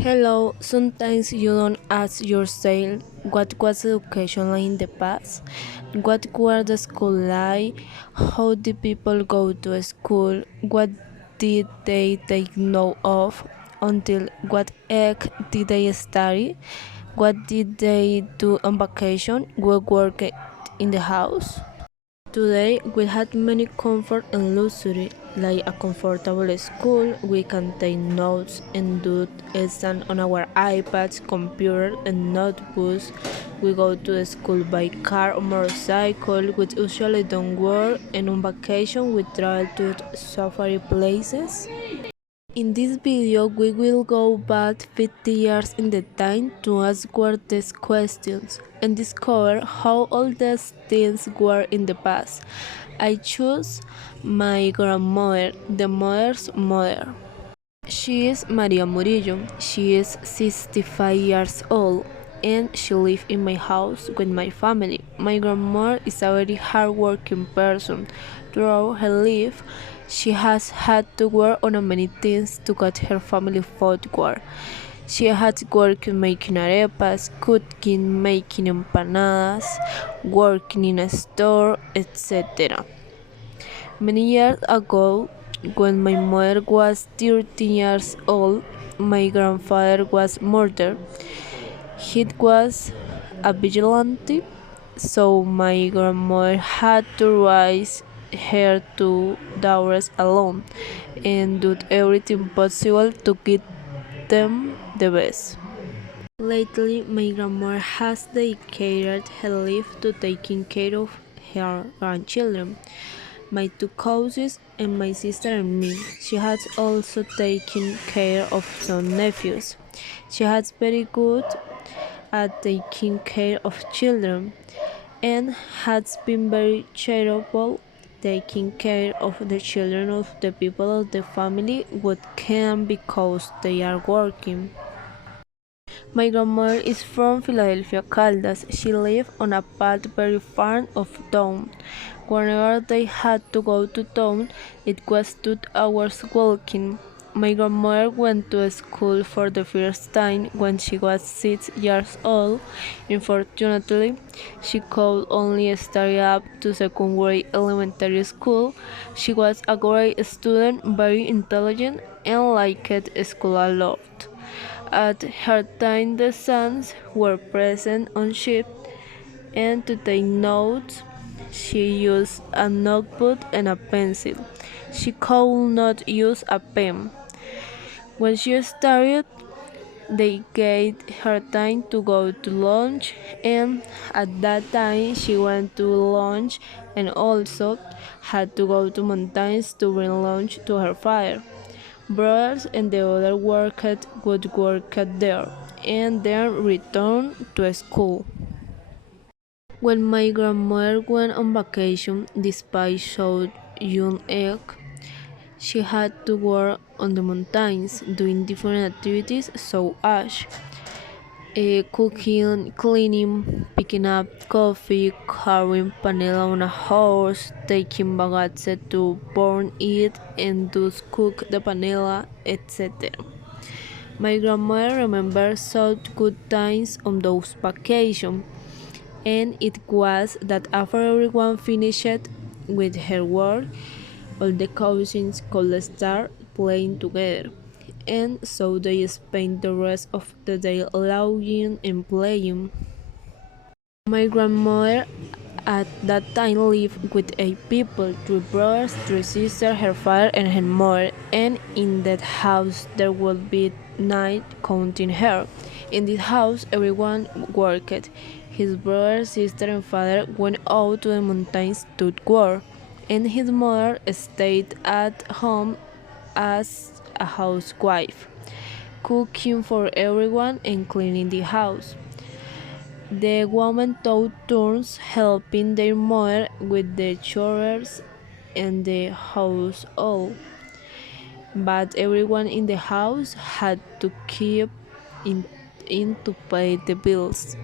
Hello, sometimes you don't ask yourself what was education like in the past? What were the school like? How did people go to school? What did they take note of? Until what age did they study? What did they do on vacation? What worked in the house? Today, we had many comfort and luxury, like a comfortable school. We can take notes and do exams on our iPads, computer, and notebooks. We go to the school by car or motorcycle, which usually don't work, and on vacation we travel to safari places. In this video, we will go back 50 years in the time to answer these questions and discover how all these things were in the past. I choose my grandmother, the mother's mother. She is Maria Murillo. She is 65 years old and she lives in my house with my family. My grandmother is a very hardworking person. Throughout her life, she has had to work on many things to get her family food work. She had worked making arepas, cooking, making empanadas, working in a store, etc. Many years ago, when my mother was 13 years old, my grandfather was murdered. He was a vigilante, so my grandmother had to raise her two daughters alone and do everything possible to give them the best. Lately, my grandmother has dedicated her life to taking care of her grandchildren, my two cousins, and my sister and me. She has also taken care of some nephews. She has very good at taking care of children and has been very charitable taking care of the children of the people of the family what can because they are working. My grandmother is from Philadelphia, Caldas. She lived on a path very far of town. Whenever they had to go to town, it was 2 hours walking. My grandmother went to school for the first time when she was 6 years old. Unfortunately, she could only study up to second grade elementary school. She was a great student, very intelligent, and liked school a lot. At her time, the sons were present on ship, and to take notes, she used a notebook and a pencil. She could not use a pen. When she started, they gave her time to go to lunch, and at that time, she went to lunch and also had to go to mountains to bring lunch to her father. Brothers and the other workers would work there and then return to school. When my grandmother went on vacation, despite so young age, she had to work on the mountains doing different activities such as cooking, cleaning, picking up coffee, carrying panela on a horse, taking baguette to burn it and thus cook the panela, etc. My grandmother remembers such good times on those vacations, and it was that after everyone finished with her work, all the cousins could start playing together, and so they spent the rest of the day laughing and playing. My grandmother at that time lived with 8 people, 3 brothers, 3 sisters, her father, and her mother, and in that house there would be 9 counting her. In this house everyone worked. His brother, sister, and father went out to the mountains to work, and his mother stayed at home as a housewife, cooking for everyone and cleaning the house. The women took turns helping their mother with the chores and the household, but everyone in the house had to keep in to pay the bills.